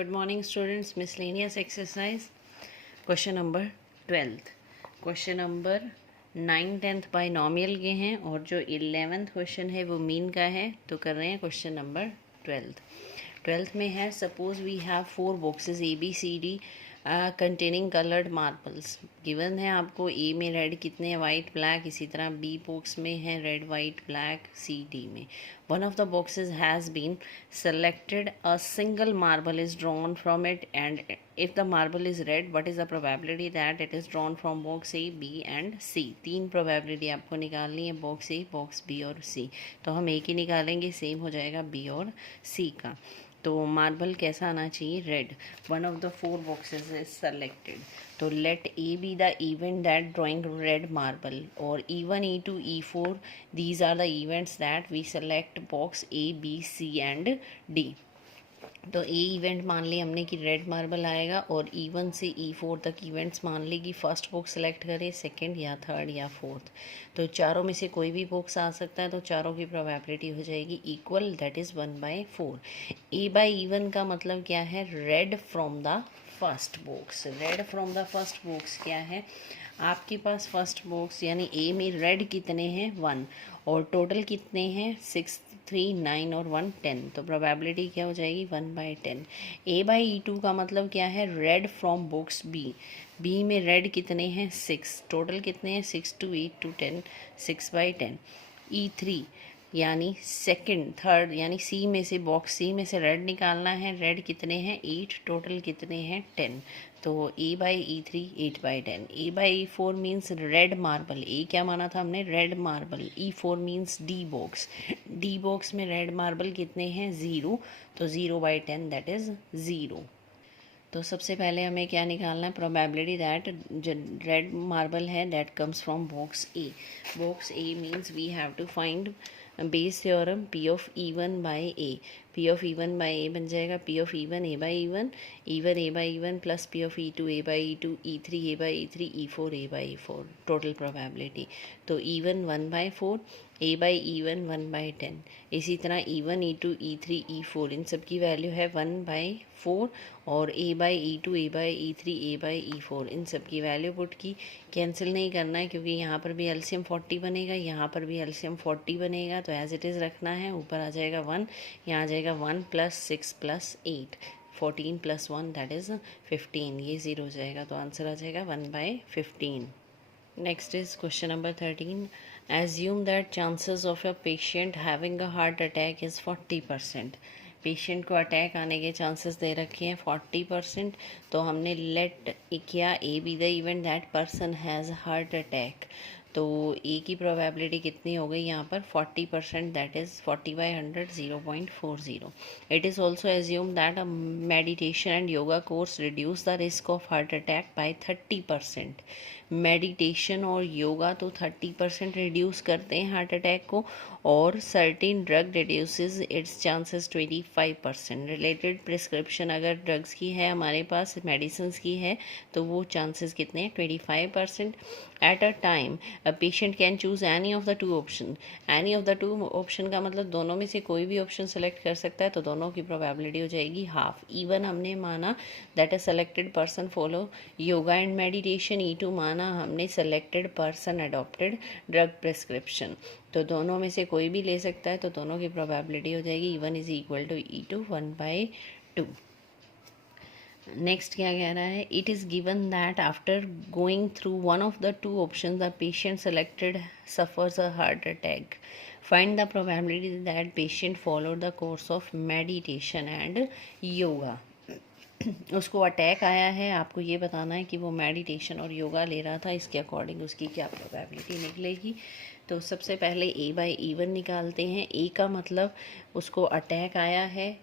Good morning students. Miscellaneous exercise question number 12th. Question number 9 10th binomial के हैं और जो 11th क्वेश्चन है वो मीन का है। तो कर रहे हैं क्वेश्चन नंबर 12th में है suppose we have 4 boxes A B C D containing coloured marbles. Given है आपको ए में रेड कितने हैं, वाइट ब्लैक, इसी तरह बी बॉक्स में है red white black, C D में one of the boxes has been selected, a single marble is drawn from it, and if the marble is red, what is the probability that it is drawn from box A, B and C? 3 probability आपको निकालनी है, box A, box B और C। तो हम एक ही निकालेंगे, same हो जाएगा B और C का। तो मार्बल कैसा आना चाहिए, red. One of the 4 boxes is selected. तो let A B the event that drawing red marble और E1 E2 E4 these are the events that we select box A B C and D। तो ए event मान ली हमने कि red marble आएगा और E1 से E4 तक इवेंट्स मान ली कि फर्स्ट बॉक्स सेलेक्ट करें, सेकंड या थर्ड या फोर्थ। तो चारों में से कोई भी बॉक्स आ सकता है, तो चारों की प्रोबेबिलिटी हो जाएगी इक्वल, दैट इज़ 1/4। A/E1 का मतलब क्या है, red from the first box. Red from the first box क्या है, आपके पास फर्स्ट बॉक्स यानी ए में रेड कितने हैं, 1, और टोटल कितने हैं, 6 3 9 और 1 10। तो प्रोबेबिलिटी क्या हो जाएगी, 1/10। A/E2 का मतलब क्या है, red from box B. B में रेड कितने हैं, 6, टोटल कितने हैं, 6 2 8 2 10, 6/10। E3 यानी सेकंड थर्ड यानी सी में से, बॉक्स सी में से रेड निकालना है। रेड कितने हैं, 8, टोटल कितने हैं, 10। तो A/E3 8/10। A/E4 means red marble. ए क्या माना था हमने, red marble. E4 means D box. D box में रेड मार्बल कितने हैं, 0, तो 0/10 दैट इज़ 0। तो सबसे पहले हमें क्या निकालना है, प्रोबेबिलिटी दैट जो रेड मार्बल है that comes from box A. Box A means we have to find Bayes theorem P of E1/A। P of E1/A बन जाएगा P of E1 A/E1, E1 A/E1 plus P of E2 A/E2, E3 A/E3, E4 A/E4, total probability. तो E1 1/4, A/E1 1/10। इसी तरह E1 E2 E3 E4 इन सब की value है 1/4 और A/E2 A/E3 A/E4 इन सब की वैल्यू पुट की। कैंसिल नहीं करना है क्योंकि यहाँ पर भी एलसीएम 40 बनेगा, यहाँ पर भी एलसीएम 40 बनेगा, तो एज इट इज़ रखना है। ऊपर आ जाएगा 1, यहाँ आ जाएगा 1 + 6 + 8, 14 + 1 दैट इज़ 15। ये 0 हो जाएगा, तो आंसर आ जाएगा 1/15। Next is question number 13. Assume that chances of a patient having a heart attack is 40%. Patient को अटैक आने के चांसेस दे रखे हैं 40%। तो हमने लेट क्या ए B the event that person has heart attack. तो ए की प्रोबेबिलिटी कितनी हो गई यहाँ पर, 40%, that is 40/100 0.40। It is also assume that a meditation and yoga course reduce the risk of heart attack by 30%। Meditation और योगा तो 30% रिड्यूस करते हैं हार्ट अटैक को, और certain drug reduces it's chances 25%। Related prescription अगर ड्रग्स की है हमारे पास, मेडिसिन की है, तो वो चांसेस कितने हैं, 25%। At a time a patient can choose any of the 2 option. Any of the 2 option का मतलब दोनों में से कोई भी ऑप्शन सेलेक्ट कर सकता है, तो दोनों की प्रोबेबिलिटी हो जाएगी हाफ। E1 हमने माना that a selected person follow yoga and meditation. E2 माना हमने selected person adopted drug prescription. तो दोनों में से कोई भी ले सकता है, तो दोनों की प्रोबेबिलिटी हो जाएगी E1 = E2 1/2। नेक्स्ट क्या कह रहा है, it is given that after going through one of the 2 option the patient selected suffers a heart attack. Find the probability that patient follow the course of meditation and yoga. उसको attack आया है, आपको ये बताना है कि वो meditation और योगा ले रहा था, इसके अकॉर्डिंग उसकी क्या प्रोबेबिलिटी निकलेगी। तो सबसे पहले A/E1 निकालते हैं। ए का मतलब उसको अटैक आया है,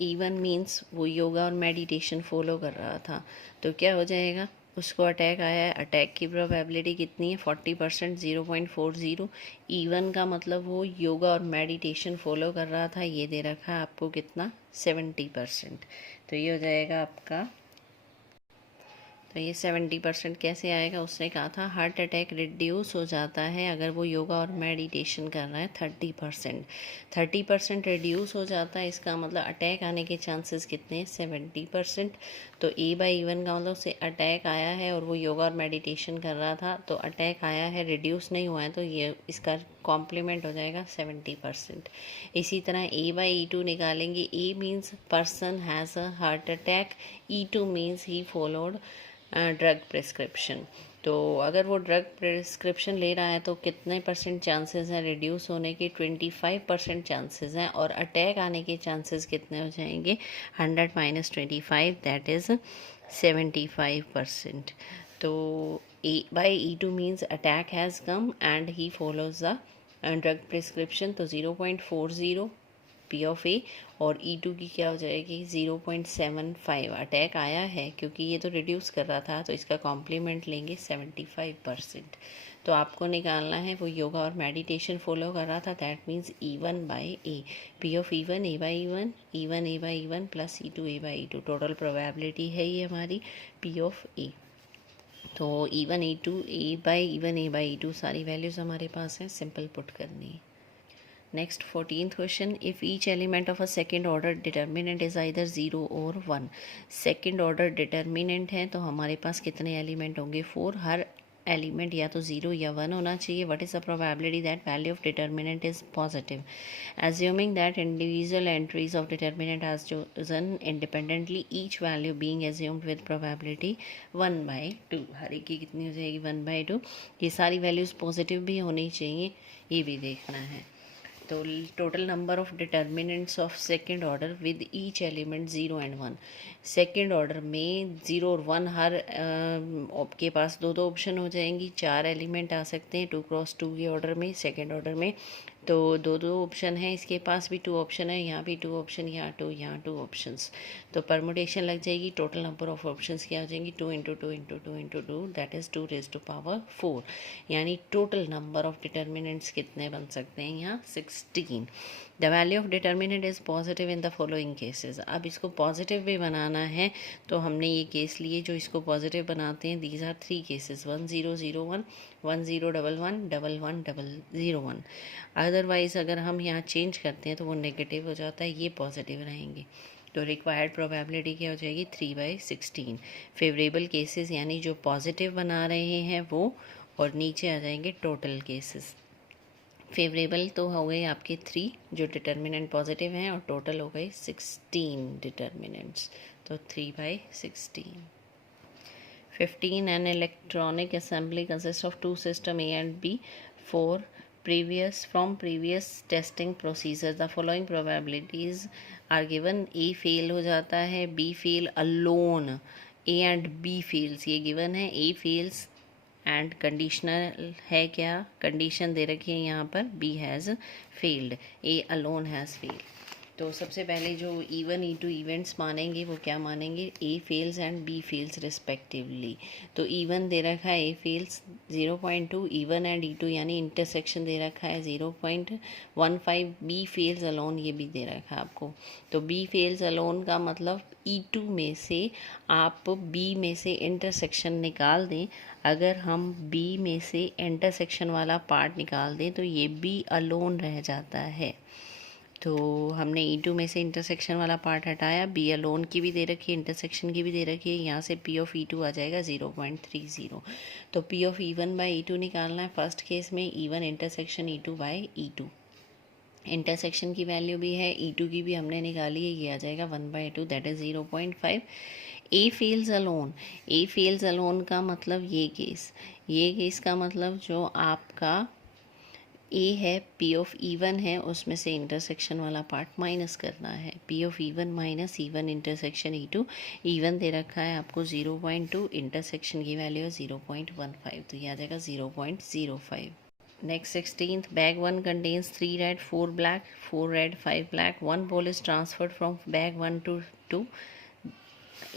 E1 मीन्स वो योगा और मेडिटेशन फॉलो कर रहा था। तो क्या हो जाएगा, उसको अटैक आया है, अटैक की प्रोबेबिलिटी कितनी है, 40% 0.40। E1 का मतलब वो योगा और मेडिटेशन फॉलो कर रहा था, ये दे रखा है आपको कितना, 70%। तो ये हो जाएगा आपका, तो ये 70% कैसे आएगा? उसने कहा था हार्ट अटैक रिड्यूस हो जाता है अगर वो योगा और मेडिटेशन कर रहा है 30% रिड्यूस हो जाता है। इसका मतलब अटैक आने के चांसेस कितने हैं? 70%। तो ए बाई इवन का मतलब से अटैक आया है और वो योगा और मेडिटेशन कर रहा था, तो अटैक आया है, रिड्यूस नहीं हुआ है, तो ये इसका कॉम्प्लीमेंट हो जाएगा 70%। इसी तरह ए बाई E2 निकालेंगे। A means person has a heart attack, E2 means he followed drug prescription. तो अगर वो ड्रग प्रिस्क्रिप्शन ले रहा है तो कितने परसेंट चांसेस हैं रिड्यूस होने के? 25% चांसेस हैं। और अटैक आने के चांसेस कितने हो जाएंगे? 100 माइनस 25, दैट इज़ 75%। तो A by E2 means attack has come and he follows the drug prescription, तो 0.40 पी ऑफ ए। और E2 की क्या हो जाएगी? 0.75। अटैक आया है क्योंकि ये तो रिड्यूस कर रहा था, तो इसका कॉम्प्लीमेंट लेंगे 75%। तो आपको निकालना है वो योगा और मेडिटेशन फॉलो कर रहा था, that means E1 by A. P of E1 A by E1, E1 A by E1 plus E2 A by E2। Total probability है ये हमारी पी ऑफ ए। तो E1 E2 A by E1 A by E2 सारी values हमारे पास हैं, simple put करनी है। Next 14th question, if each element of a second order determinant is either 0 और 1। सेकेंड ऑर्डर डिटर्मिनेंट है तो हमारे पास कितने एलिमेंट होंगे? 4। हर एलिमेंट या तो 0 या 1 होना चाहिए। What is the probability that value of determinant is positive? Assuming that individual entries of determinant are chosen independently, each value being assumed with probability 1/2। हर एक की कितनी हो जाएगी? 1/2। ये सारी वैल्यूज़ पॉजिटिव भी होनी चाहिए, ये भी देखना है। तो total number of determinants of second order with each element 0 and 1। Second order में 0 और 1 हर आपके पास दो ऑप्शन हो जाएंगी। 4 एलिमेंट आ सकते हैं 2 क्रॉस 2 के ऑर्डर में, सेकेंड ऑर्डर में। तो दो ऑप्शन है, इसके पास भी 2 ऑप्शन है, यहाँ भी 2 ऑप्शन, यहाँ 2, यहाँ 2 ऑप्शंस। तो परमुटेशन लग जाएगी। टोटल नंबर ऑफ ऑप्शंस क्या हो जाएंगी? 2 into 2 into 2 into 2, that is 2 raise to power 4। यानी टोटल नंबर ऑफ डिटर्मिनेंट्स कितने बन सकते हैं यहाँ? 16। The value of determinant is positive in the following cases. अब इसको पॉजिटिव भी बनाना है तो हमने ये केस लिए जो इसको पॉजिटिव बनाते हैं। These are 3 cases, 1 0 0 1, 1 0 1 1, 1 1 0 1। अदरवाइज अगर हम यहाँ चेंज करते हैं तो वो नेगेटिव हो जाता है, ये पॉजिटिव रहेंगे। तो रिक्वायर्ड प्रोबेबिलिटी क्या हो जाएगी? 3/16। फेवरेबल केसेस यानी जो पॉजिटिव बना रहे हैं वो, और नीचे आ जाएंगे टोटल केसेस। फेवरेबल तो हो गए आपके 3 जो डिटर्मिनेंट पॉजिटिव हैं, और टोटल हो गए 16 डिटर्मिनेंट्स, तो 3/16। 15. An electronic assembly consists of two systems A and B for previous testing procedures. The following probabilities are given. A fail हो जाता है, B fail alone, A and B fails, ये given है। A fails and conditional है क्या? Condition दे रखी है यहाँ पर, B has failed, A alone has failed. तो सबसे पहले जो E1 E2 इवेंट्स मानेंगे वो क्या मानेंगे? A fails and B fails respectively. तो E1 दे रखा है A fails 0.2, E1 and E2 यानी इंटरसेक्शन दे रखा है 0.15, बी फेल्स अलोन ये भी दे रखा है आपको। तो बी फेल्स अलोन का मतलब E2 में से आप बी में से इंटरसेक्शन निकाल दें। अगर हम बी में से इंटरसेक्शन वाला पार्ट निकाल दें तो ये बी अलोन रह जाता है। तो हमने E2 में से इंटरसेक्शन वाला पार्ट हटाया, बी अलोन की भी दे रखी है, इंटरसेक्शन की भी दे रखी है। यहाँ से पी ऑफ E2 आ जाएगा 0.30। तो P of E1 by E2 निकालना है। फर्स्ट केस में E1 intersection E2 by E2, intersection की वैल्यू भी है, E2 की भी हमने निकाली है, ये आ जाएगा 1/2, that is 0.5। A fails alone, A fails alone का मतलब ये केस का मतलब जो आपका ए है, पी ऑफ E1 है, उसमें से इंटरसेक्शन वाला पार्ट माइनस करना है। P of E1 minus E1 intersection E2, E1 दे रखा है आपको 0.2, इंटरसेक्शन की वैल्यू है 0.15, तो ये आ जाएगा 0.05। Next 16th, bag 1 contains 3 red, 4 black, 4 red, 5 black. 1 ball is transferred from bag 1 to 2.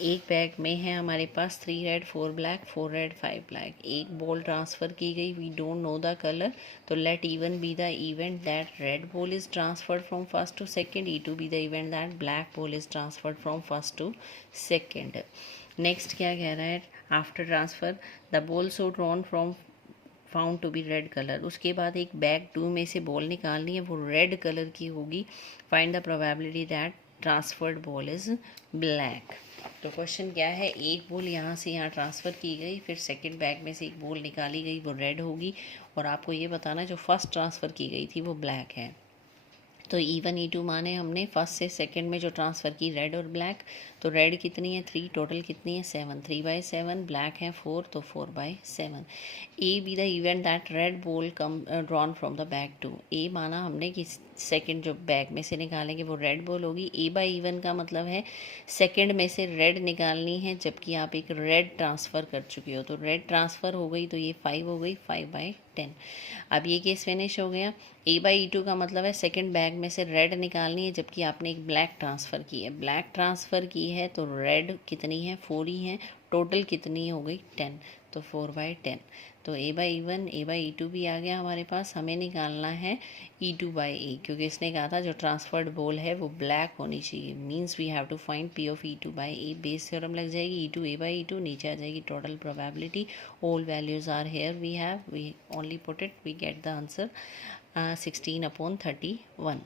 एक बैग में है हमारे पास 3 रेड 4 ब्लैक 4 रेड 5 ब्लैक। एक बॉल ट्रांसफ़र की गई, we don't know the colour, तो let E one be the event that red ball is transferred from first to second, E two be the event that black ball is transferred from first to second. Next क्या कह रहा है, after transfer the ball so drawn from found to be red colour. उसके बाद एक bag 2 में से ball निकालनी है, वो रेड कलर की होगी। Find the probability that transferred ball is black. तो क्वेश्चन क्या है, एक बॉल यहाँ से यहाँ ट्रांसफ़र की गई, फिर सेकंड बैग में से एक बॉल निकाली गई, वो रेड होगी, और आपको ये बताना जो फर्स्ट ट्रांसफ़र की गई थी वो ब्लैक है। तो E1 E2 माने हमने फर्स्ट से सेकंड में जो ट्रांसफ़र की रेड और ब्लैक, तो रेड कितनी है 3, टोटल कितनी है 7, 3/7, ब्लैक है 4, तो 4/7। ए B the event that red ball come drawn from the bag 2। ए माना हमने कि सेकंड जो बैग में से निकालेंगे वो रेड बॉल होगी। A/E1 का मतलब है सेकंड में से रेड निकालनी है, जबकि आप एक रेड ट्रांसफ़र कर चुके हो, तो रेड ट्रांसफ़र हो गई, तो ये 5 हो गई, 5/10। अब ये केस फिनिश हो गया। A/E2 का मतलब है सेकंड बैग में से रेड निकालनी है, जबकि आपने एक ब्लैक ट्रांसफ़र की है। ब्लैक ट्रांसफ़र की है तो रेड कितनी है 4 ही है, टोटल कितनी हो गई 10, तो 4/10। तो A/E1 A/E2 भी आ गया हमारे पास। हमें निकालना है E2/A, क्योंकि इसने कहा था जो ट्रांसफर्ड बॉल है वो ब्लैक होनी चाहिए, means we have to find P of E2/A। Bayes theorem लग जाएगी, E2 A/E2, नीचे आ जाएगी total probability, all values are here, we only put it, we get the answer 16/31।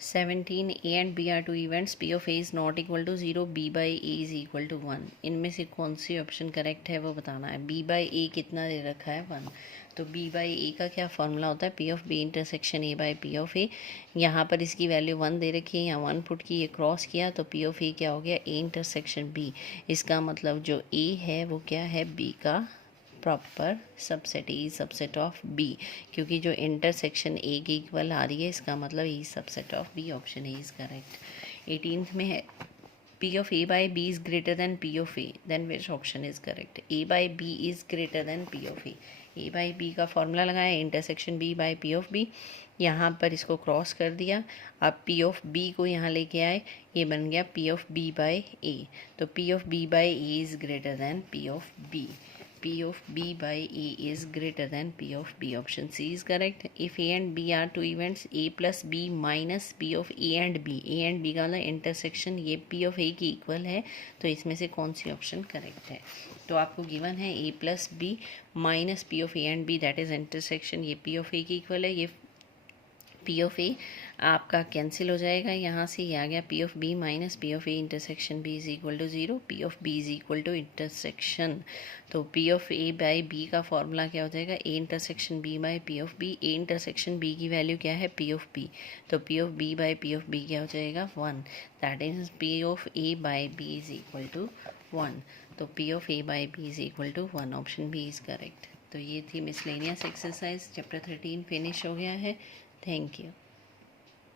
17 A and B are two events, P of A is not equal to 0, B/A is equal to 1। इनमें से कौन C option correct है वो बताना है। B/A कितना दे रखा है 1, तो B/A का क्या फॉर्मूला होता है, P of B intersection A/P of A। यहाँ पर इसकी वैल्यू 1 दे रखी है, यहाँ 1 पुट की, ये क्रॉस किया, तो P of A क्या हो गया A इंटरसेक्शन B। इसका मतलब जो A है वो क्या है B का proper subset, E subset of B, क्योंकि जो इंटरसेक्शन ए के इक्वल आ रही है, इसका मतलब E subset of B. Option A is correct. 18th में है P of A/B is greater than P of A, then which option is correct? A/B is greater than P of A। A/B का formula लगाया, intersection B/P of B, यहाँ पर इसको cross कर दिया, अब P of B को यहाँ लेके आए, ये बन गया P of B/A। तो P of B/A is greater than P of B। P of B/A is greater than P of B। Option C is correct। If A and B are two events, A plus B minus P of A and B, A and B का वाला intersection ये P of A की equal है, तो इसमें से कौन C option correct है। तो आपको गिवन है A plus B minus P of A and B, that is intersection, ये P of A की इक्वल है, ये P of A आपका कैंसिल हो जाएगा, यहाँ से ये आ गया P of B minus P of A intersection B is equal to 0, P of B is equal to intersection. तो P of A/B का फॉर्मूला क्या हो जाएगा, A intersection B/P of B। A intersection B की value क्या है P of B, तो P of B/P of B क्या हो जाएगा 1, that is P of A/B is equal to 1। तो P of A/B is equal to 1, option B is correct. तो ये थी मिसलेनियस एक्सरसाइज, चैप्टर 13 फिनिश हो गया है। Thank you.